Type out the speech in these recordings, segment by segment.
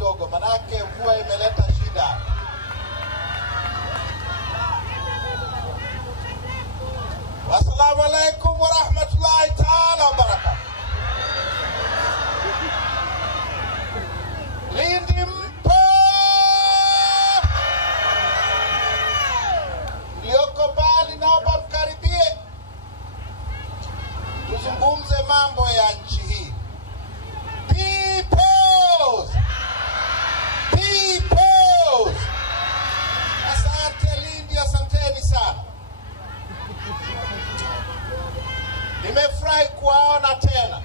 kidogo, manake mvua imeleta shida. Wassalamu alaikum wa rahmatullahi ta'ala wa barakatuh. Lindi mpo! Mlioko mbali naomba mkaribie. Tuzungumze mambo ya nchi hii. Peoples! Asante Lindi, asanteni sana. Nimefurahi kuwaona tena.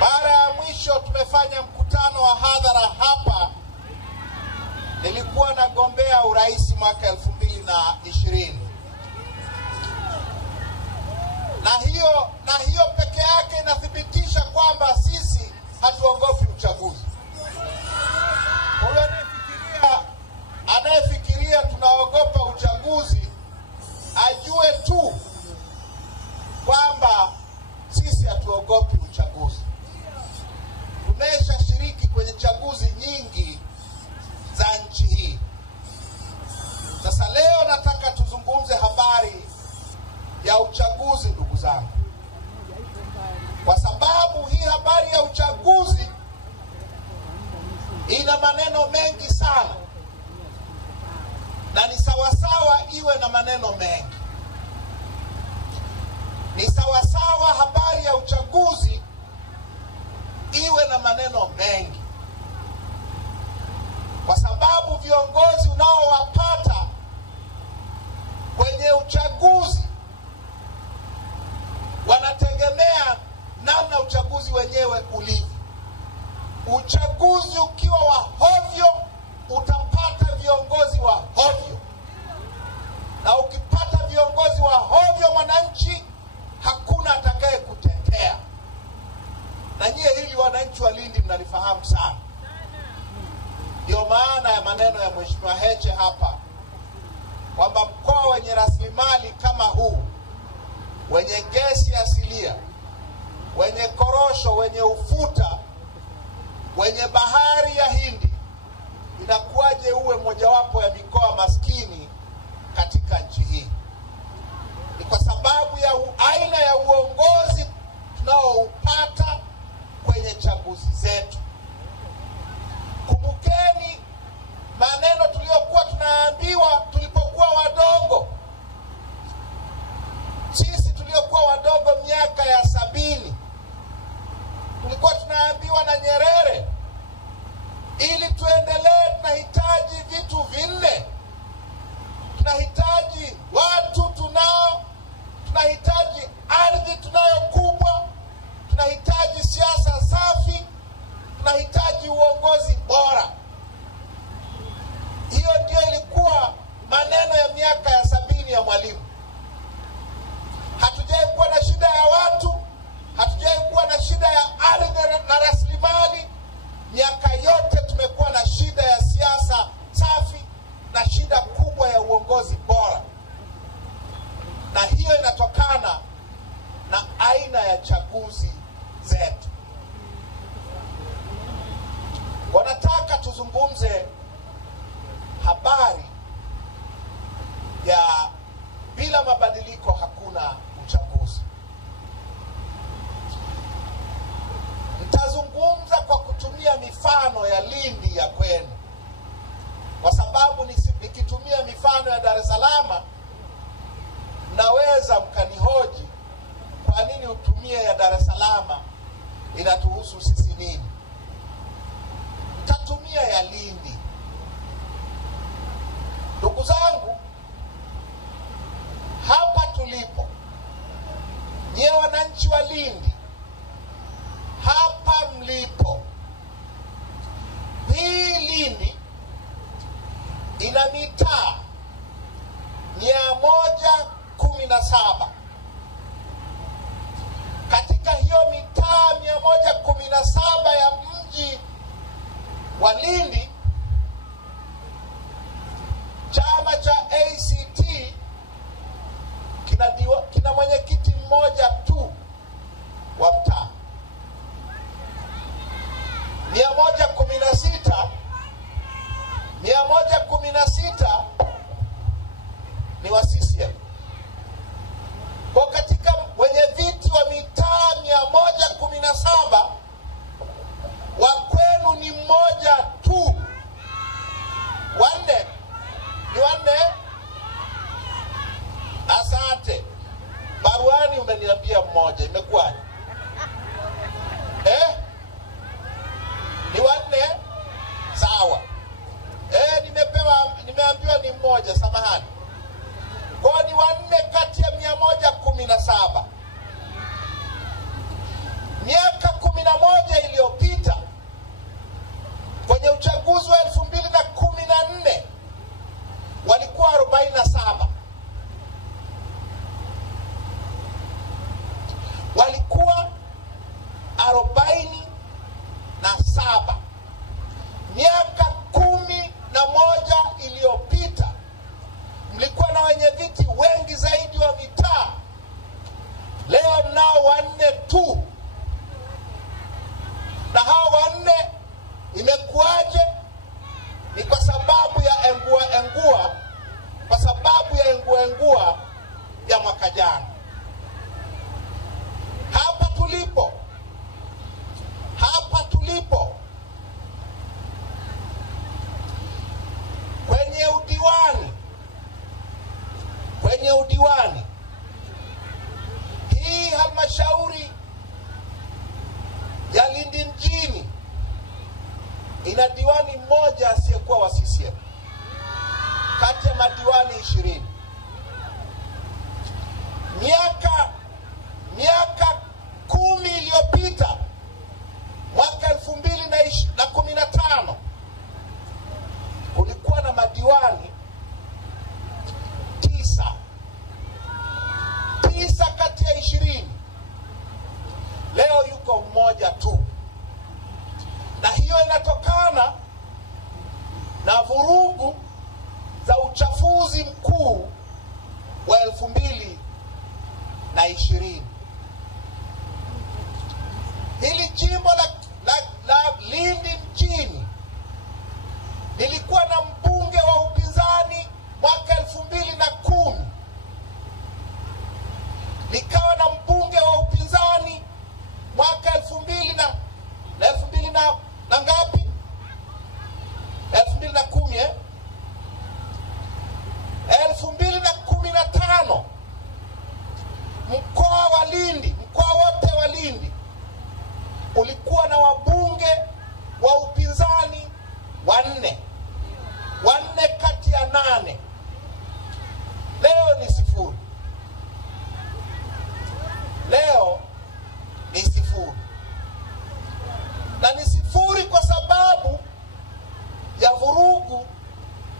Mara ya mwisho tumefanya mkutano wa hadhara hapa, nilikuwa nagombea urais mwaka 2020. Na hiyo peke yake inathibitisha kwamba sisi hatuogopi uchaguzi. Huyo anayefikiria tunaogopa uchaguzi ajue tu kwamba sisi hatuogopi uchaguzi. Tumeshashiriki kwenye chaguzi nyingi za nchi hii. Sasa leo nataka tuzungumze habari ya uchaguzi, ndugu zangu, kwa sababu hii habari ya uchaguzi ina maneno mengi sana, na ni sawasawa iwe na maneno mengi. Ni sawasawa habari ya uchaguzi iwe na maneno mengi, kwa sababu viongozi unaowapata kwenye uchaguzi wanategemea namna uchaguzi wenyewe ulivyo. Uchaguzi ukiwa wa hovyo, utapata viongozi wa hovyo, na ukipata viongozi wa hovyo, mwananchi hakuna atakaye kutetea. Na nyie hili wananchi wa Lindi mnalifahamu sana. Ndio maana ya maneno ya Mheshimiwa Heche hapa kwamba mkoa wenye rasilimali kama huu, wenye gesi asilia, wenye korosho, wenye ufuta, wenye bahari ya Hindi, inakuwaje uwe mojawapo ya mikoa maskini katika nchi hii? Ni kwa sababu ya aina ya uongozi tunaoupata kwenye chaguzi zetu. Kumbukeni maneno tuliyokuwa tunaambiwa tulipokuwa wadogo. Sisi tuliokuwa wadogo miaka ya 70, tulikuwa tunaambiwa na Nyerere, ili tuendelee tunahitaji vitu vinne. Tunahitaji watu tunao, tunahitaji ardhi tunayo kubwa, tunahitaji siasa safi, tunahitaji uongozi bora. Hiyo ndio ilikuwa maneno ya miaka ya 70 ya Mwalimu. Hatujai kuwa na shida ya watu, hatujai kuwa na shida ya ardhi na rasilimali. Miaka yote tumekuwa na shida ya siasa safi na shida kubwa ya uongozi bora. Na hiyo inatokana na aina ya chaguzi zetu. Wanataka tuzungumze habari ya bila mabadiliko hakuna uchaguzi. Nitazungumza kwa kutumia mifano ya Lindi ya kwenu, kwa sababu nikitumia mifano ya Dar es Salaam mnaweza mkanihoji kwa nini utumie ya Dar es Salaam, inatuhusu sisi nini? Nitatumia ya Lindi. Ndugu zangu, hapa tulipo, nyie wananchi wa Lindi, hapa mlipo, hii Lindi ina mitaa 117. Katika hiyo mitaa 117 ya mji wa Lindi, chama cha ACT kina mwenyekiti mmoja tu wa mtaa. mmoja, imekuwaje? Ni wanne? Sawa. Nimeambiwa ni mmoja, samahani. Kwa ni wanne kati ya 117. Miaka 11 iliyopita kwenye uchaguzi wa 2014 walikuwa 47. Walikuwa 47. Miaka 11 iliyopita mlikuwa na wenye viti wengi zaidi wa mitaa. Leo mnao wanne tu. Na hao wanne imekuwaje? Ni kwa sababu ya engua, kwa sababu ya engua ya mwaka jana. Hapa tulipo kwenye udiwani, hii halmashauri ya Lindi mjini ina diwani mmoja asiyekuwa wa CCM kati ya madiwani 20. Miaka 10 iliyopita, mwaka 2015 kulikuwa na madiwani 9 kati ya 20. Leo yuko mmoja tu, na hiyo inatokana na vurugu za uchafuzi mkuu wa 2020. Hili jimbo la Lindi mjini lilikuwa na mbunge wa upinzani mwaka 2010, likawa na mbunge wa upinzani mwaka 2000 na ngapi? 2010. 2015 mkoa wote wa Lindi ulikuwa na wabunge wa upinzani 4 kati ya 8. Leo ni 0. Na ni 0 kwa sababu ya vurugu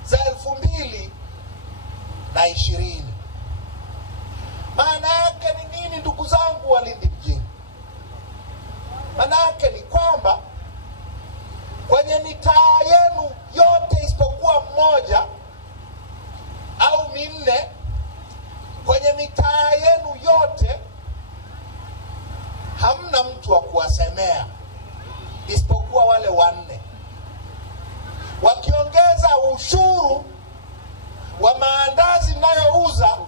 za 2020. Maana yake ni nini, ndugu zangu wa Lindi mjini? Maana yake ni kwamba kwenye mitaa yenu yote isipokuwa 1 au 4, kwenye mitaa yenu yote hamna mtu wa kuwasemea isipokuwa wale 4. Wakiongeza ushuru wa maandazi mnayouza,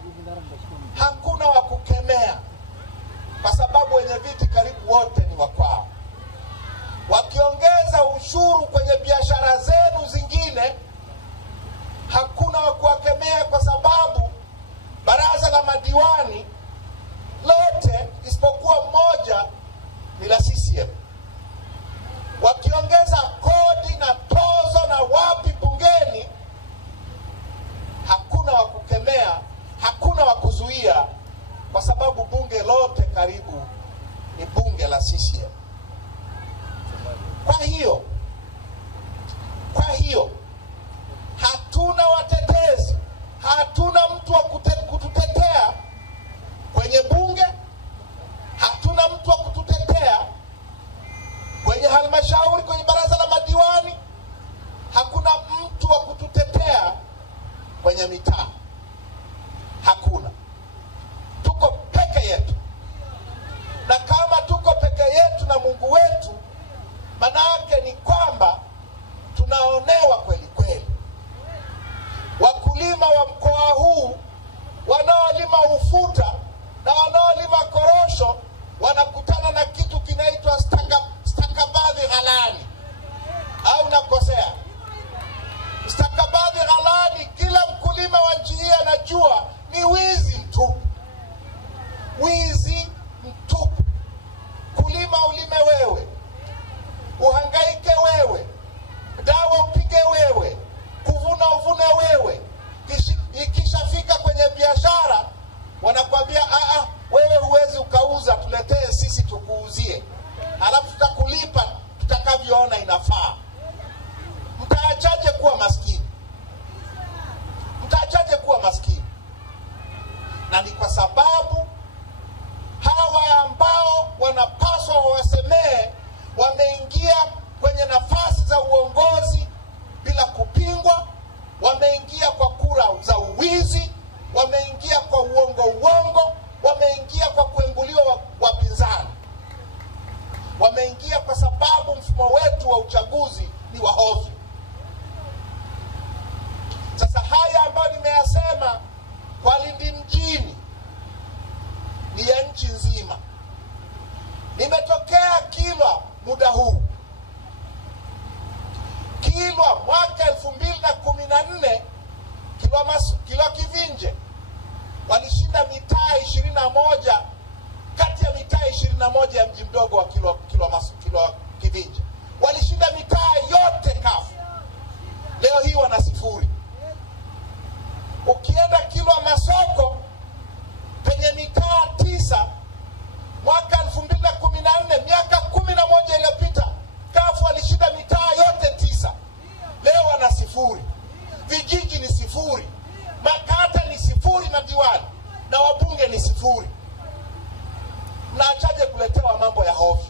hakuna wa kukemea kwa sababu wenye viti karibu wote ni wakwao. Wakiongeza ushuru kwenye biashara zenu zingine, hakuna wa kuwakemea kwa sababu baraza la madiwani lote isipokuwa 1 ni la CCM. Wakiongeza kodi na tozo na wapi bungeni, hakuna wa kukemea, hakuna wa kuzuia, kwa sababu bunge lote karibu ni bunge la CCM. Kwa hiyo hatuna watetezi, hatuna mtu wa kututetea kwenye bunge, hatuna mtu wa kututetea kwenye halmashauri, kwenye baraza la madiwani, hakuna mtu wa kututetea kwenye mitaa. Hakuna. Tuko peke yetu. Na kama tuko peke yetu na Mungu wetu, maana yake ni kwamba tunaonewa kweli kweli. Wakulima wa mkoa huu wanaolima ufuta na wanaolima korosho wanakutana na kitu kinaitwa stakabadhi ghalani. Au nakosea? Stakabadhi ghalani, kila mkulima wa nchi hii anajua ni wizi mtupu. Wizi Nimetokea Kilwa muda huu. Kilwa mwaka 2014, Kilwa Kivinje walishinda mitaa 21 kati ya mitaa 21 ya mji mdogo wa Kilwa Kivinje. Walishinda mitaa yote kafu. Leo hii wana 0. Ukienda Kilwa Masoko penye mitaa 9 mwaka 2014, miaka 11 iliyopita, kafu walishinda mitaa yote 9. Leo wana 0. Vijiji ni 0. Makata ni 0 madiwani na wabunge ni 0. Mnaachaje kuletewa mambo ya hovyo?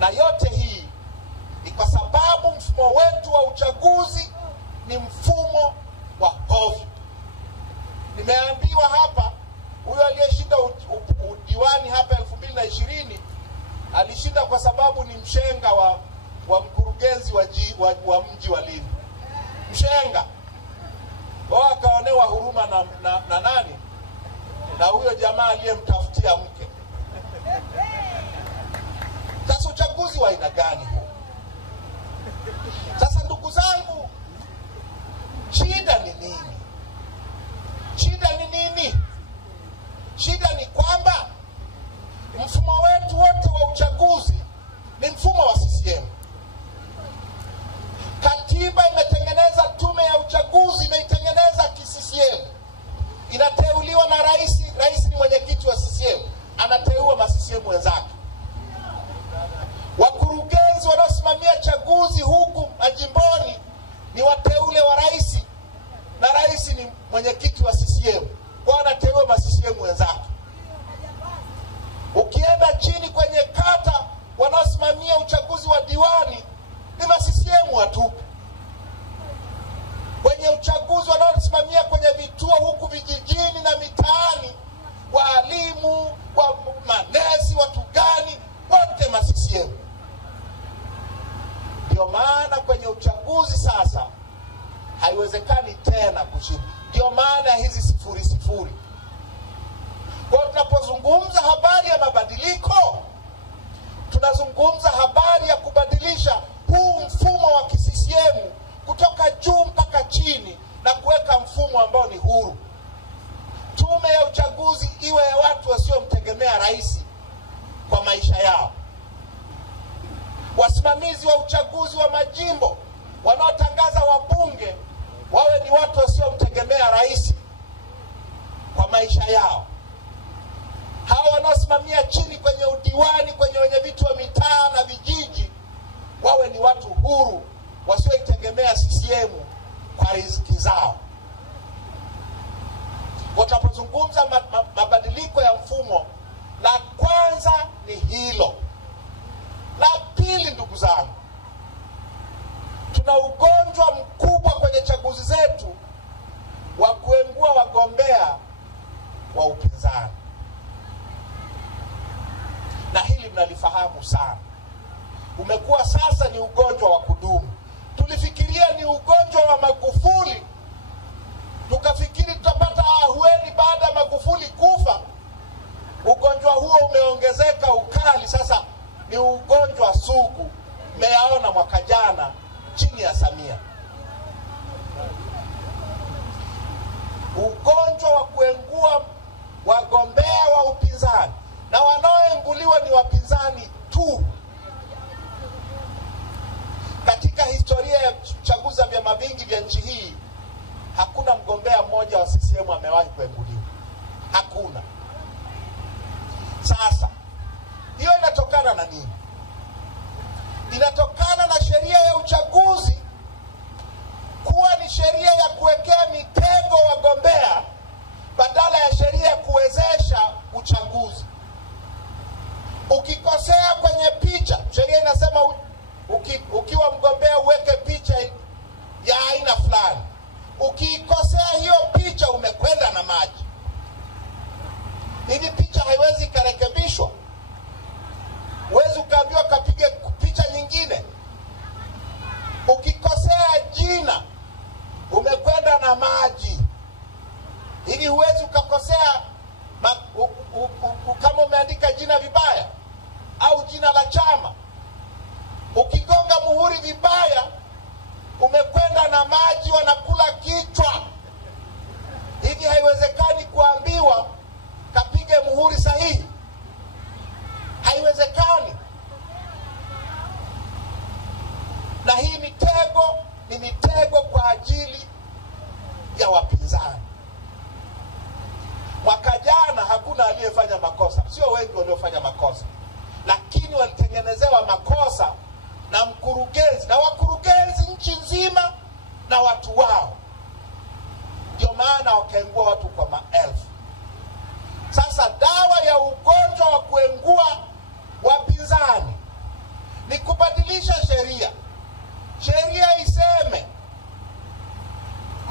Na yote hii ni kwa sababu mfumo wetu wa uchaguzi ni mfumo wa hovyo. Nimeambiwa hapa huyo aliyeshinda udiwani hapa 2020 alishinda kwa sababu ni mshenga wa mkurugenzi wa mji wa Lindi. Mshenga. Wao akaonewa huruma na nani? Na huyo jamaa aliyemtafutia mke. Sasa uchaguzi wa aina gani huo? Sasa ndugu zangu, shida ni nini? Shida ni nini? Shida ni kwamba mfumo wetu wote wa uchaguzi ni mfumo wa CCM. Katiba imetengeneza tume ya uchaguzi, imeitengeneza ki-CCM. Inateuliwa na rais, rais ni mwenyekiti wa CCM, anateua ma-CCM wenzake. Wakurugenzi wanaosimamia chaguzi huku majimboni ni wateule wa rais, na rais ni mwenyekiti wa CCM, kwa anateua ma-CCM wenzake. Ukienda chini kwenye kata, wanaosimamia uchaguzi wa diwani ni ma-CCM watupu. Kwenye uchaguzi wanaosimamia kwenye vituo huku vijijini na mitaani, walimu, manesi, watu gani, wote ma-CCM. Ndio maana kwenye uchaguzi sasa haiwezekani tena kushinda. Ndio maana hizi 0-0. Kwa tunapozungumza habari ya mabadiliko, tunazungumza habari ya kubadilisha huu mfumo wa ki-CCM kutoka juu mpaka chini na kuweka mfumo ambao ni huru. Tume ya uchaguzi iwe ya watu wasiomtegemea rais kwa maisha yao. Wasimamizi wa uchaguzi wa majimbo wanaotangaza wabunge wawe ni watu wasiomtegemea rais kwa maisha yao. Hawa wanaosimamia chini kwenye udiwani, kwenye wenyeviti wa mitaa na vijiji, wawe ni watu huru wasioitegemea CCM kwa riziki zao. Tunapozungumza mabadiliko ya mfumo, la kwanza ni hilo. La pili, ndugu zangu, tuna ugonjwa mkubwa kwenye chaguzi zetu wa kuengua wagombea wa upinzani. Na hili mnalifahamu sana. Umekuwa sasa ni ugonjwa wa kudumu. Tulifikiria ni ugonjwa wa Magufuli, tukafikiri tutapata ahueni baada ya Magufuli kufa. Ugonjwa huo umeongezeka ukali, sasa ni ugonjwa sugu. Mmeyaona mwaka jana chini ya Samia. Ugonjwa wa kuengua wagombea wa upinzani, na wanaoenguliwa ni wapinzani tu. Katika historia ya chaguzi za vyama vingi vya nchi hii, hakuna mgombea mmoja wa CCM amewahi kuenguliwa. Hakuna. Sasa hiyo inatokana na nini? Inatokana na sheria ya uchaguzi kuwa ni sheria ya kuwekea mitego wagombea badala ya sheria ya kuwezesha uchaguzi. Ukikosea kwenye picha, sheria inasema ukiwa mgombea uweke picha ya aina fulani. Ukikosea hiyo picha, umekwenda na maji. Hivi picha haiwezi karekebishwa. Huwezi ukaambiwa kapige picha nyingine. Ukikosea jina, umekwenda na maji. Hivi huwezi ukakosea kama umeandika jina vibaya. jina la chama. Ukigonga muhuri vibaya, umekwenda na maji wanakula kichwa. Hivi haiwezekani kuambiwa kapige muhuri sahihi. Haiwezekani. Na hii mitego ni mitego kwa ajili ya wapinzani. Mwaka jana hakuna aliyefanya makosa. Sio wengi waliofanya makosa, lakini walitengenezewa makosa na mkurugenzi na wakurugenzi nchi nzima na watu wao. Ndio maana wakaengua watu kwa maelfu. Sasa dawa ya ugonjwa wa kuengua wapinzani ni kubadilisha sheria. Sheria iseme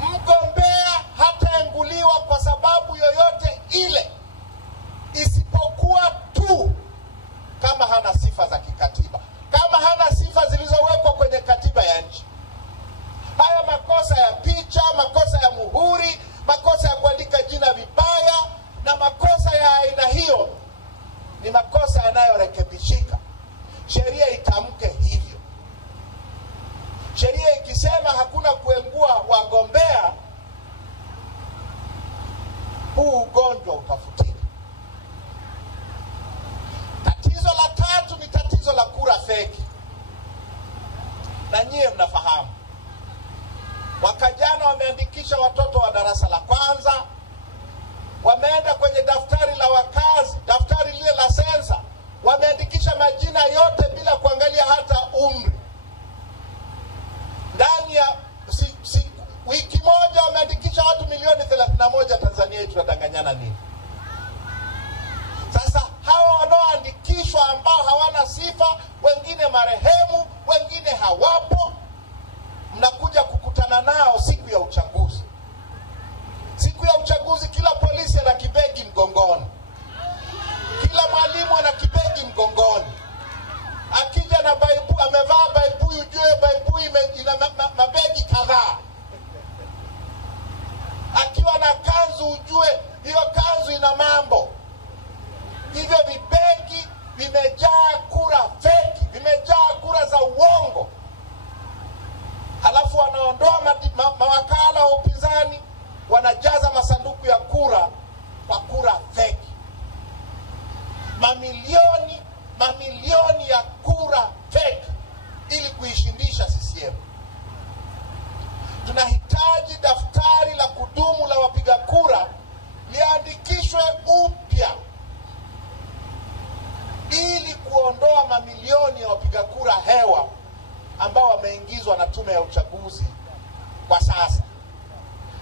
mgombea hataenguliwa kwa sababu yoyote ile, isipokuwa tu kama hana sifa za kikatiba, kama hana sifa zilizowekwa kwenye katiba ya nchi. Haya makosa ya picha, makosa ya muhuri, makosa ya kuandika jina vibaya na makosa ya aina hiyo ni makosa yanayorekebishika. Sheria itamke hivyo. Sheria ikisema hakuna kuengua wagombea, huu ugonjwa utafutika. Tatizo la tatu ni tatizo la kura feki. Na nyie mnafahamu, mwaka jana wameandikisha watoto wa darasa la kwanza, wameenda kwenye daftari la wakazi, daftari lile la sensa, wameandikisha majina yote bila kuangalia hata umri. Ndani ya wiki moja wameandikisha watu milioni 31. Tanzania tunadanganyana nini? Sasa hawa wanaoandikishwa ambao hawana sifa, wengine marehemu, wengine hawapo, mnakuja kukutana nao siku ya uchaguzi. Siku ya uchaguzi kila polisi ana kibegi mgongoni, kila mwalimu ana kibegi mgongoni. Akija na baibu, amevaa baibu, ujue baibu ina mabegi kadhaa. Akiwa na kanzu, ujue hiyo kanzu ina mambo. Hivyo vibegi vimejaa kura feki, vimejaa kura za uongo. Halafu wanaondoa mawakala wa upinzani, wanajaza masanduku ya kura kwa kura feki. Mamilioni ya kura feki ili kuishindisha CCM. Tunahitaji daftari la kudumu la wapiga kura liandikishwe upya ili kuondoa mamilioni ya wapiga kura hewa ambao wameingizwa na tume ya uchaguzi kwa sasa.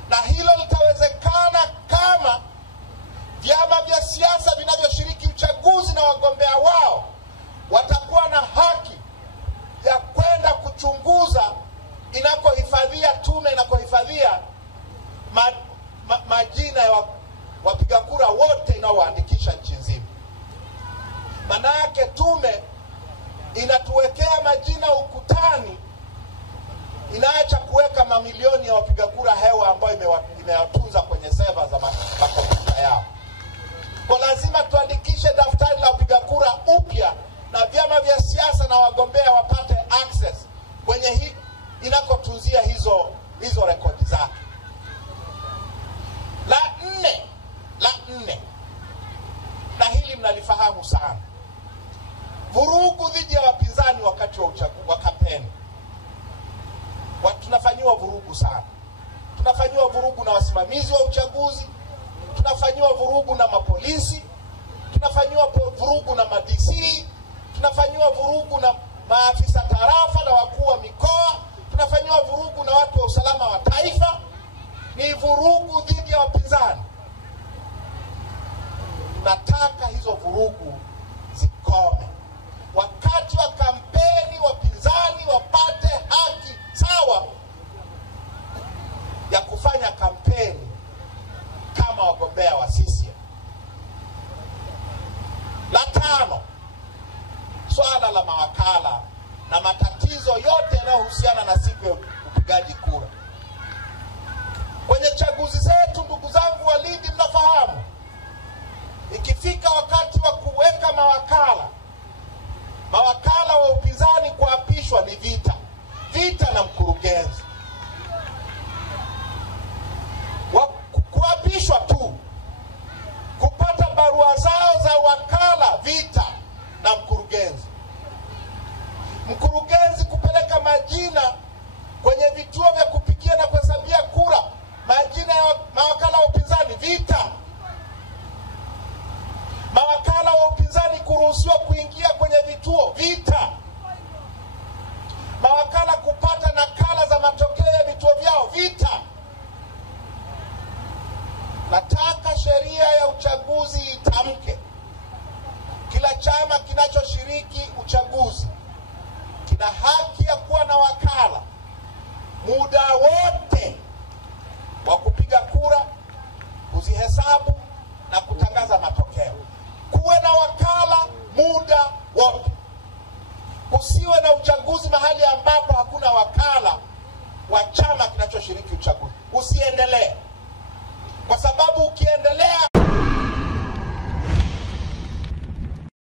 Na hilo litawezekana kama vyama vya siasa vinavyoshiriki uchaguzi na wagombea wao watakuwa na haki ya kwenda kuchunguza inakohifadhia tume, inakohifadhia majina ya wapiga kura wote inaowaandikisha nchi nzima. Maana yake tume inatuwekea majina ukutani, inaacha kuweka mamilioni ya wapiga kura hewa ambayo imewatunza kwenye seva za makompyuta yao. Kwa lazima tuandikishe daftari la wapiga kura upya, na vyama vya siasa na wagombea wapate access kwenye hii inakotunzia hizo rekodi zake. La nne, na hili mnalifahamu sana, vurugu dhidi ya wapinzani wakati wa kampeni. Tunafanyiwa vurugu sana. Tunafanyiwa vurugu na wasimamizi wa uchaguzi, tunafanyiwa vurugu na mapolisi, tunafanyiwa vurugu na ma-DC, tunafanyiwa vurugu na maafisa tarafa na wakuu wa mikoa, tunafanyiwa vurugu na watu wa usalama wa taifa. Ni vurugu dhidi ya wapinzani. Nataka hizo vurugu zikome. Wakati wa kampeni wapinzani wapate haki sawa ya kufanya kampeni kama wagombea wa CCM. La tano, swala la mawakala na matatizo yote yanayohusiana na siku ya upigaji kura. Kwenye chaguzi zetu, ndugu zangu walidi, mnafahamu, ikifika wakati wa kuweka mawakala, Nataka sheria ya uchaguzi itamke kila chama kinachoshiriki uchaguzi kina haki ya kuwa na wakala muda wote wa kupiga kura, kuzihesabu na kutangaza matokeo. Kuwe na wakala muda wote. Kusiwe na uchaguzi mahali ambapo hakuna wakala wa chama kinachoshiriki uchaguzi. Usiendelee.